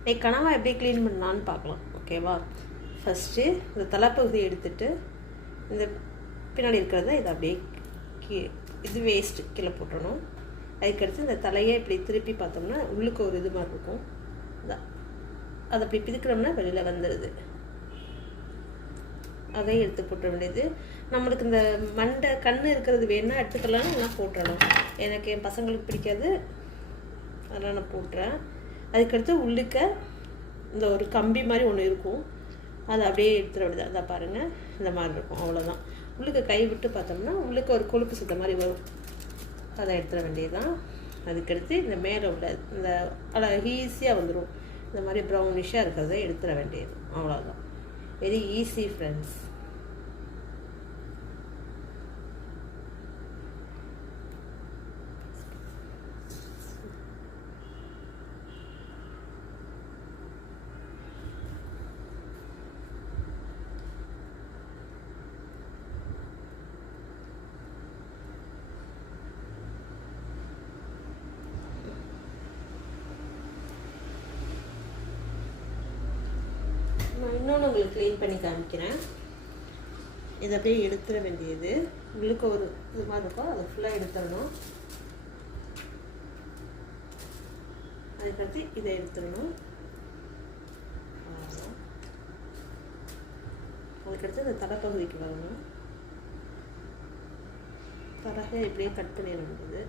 இன்னைக்கு கனவா எப்படி க்ளீன் பண்ணலான்னு பார்க்கலாம். ஓகேவா? ஃபஸ்ட்டு இந்த தலைப்பகுதியை எடுத்துகிட்டு இந்த பின்னாடி இருக்கிறத இதை அப்படியே இது வேஸ்ட்டு கீழே போட்டுடணும். அதுக்கடுத்து இந்த தலையை இப்படி திருப்பி பார்த்தோம்னா உள்ளுக்கு ஒரு இது மாதிரி இருக்கும். அதை அப்படி பிதுக்கிறோம்னா வெளியில் வந்துடுது. அதையும் எடுத்து போட்ட வேண்டியது. நம்மளுக்கு இந்த மண்டை கண் இருக்கிறது வேணால் எடுத்துக்கலாம்னு நான் போட்டுறணும். எனக்கு என் பசங்களுக்கு பிடிக்காது, அதெல்லாம் நான் போட்டுறேன். அதுக்கடுத்து உள்ளுக்க இந்த ஒரு கம்பி மாதிரி ஒன்று இருக்கும், அதை அப்படியே எடுத்துட வேண்டியது. அதை பாருங்கள், இந்த மாதிரி இருக்கும். அவ்வளோதான். உள்ளுக்க கை விட்டு பார்த்தோம்னா உள்ளுக்க ஒரு கொழுப்பு சுத்த மாதிரி வரும், அதை எடுத்துட வேண்டியதுதான். அதுக்கடுத்து இந்த மேலே உள்ள இந்த ஈஸியாக வந்துடும். இந்த மாதிரி ப்ரௌனிஷாக இருக்கிறத எடுத்துட வேண்டியது. அவ்வளோதான். Very easy friends. நான் இன்னொன்று உங்களுக்கு க்ளீன் பண்ணி காமிக்கிறேன். இதை அப்படியே எடுத்துட வேண்டியது. உங்களுக்கு ஒரு இது மாதிரி இருக்கும், அதை ஃபுல்லாக எடுத்துடணும். அதுக்கடுத்து இதை எடுத்துடணும். அதுக்கடுத்து இந்த தலைப்பகுதிக்கு வரணும். தலகை இப்படியே கட் பண்ணிட வேண்டியது.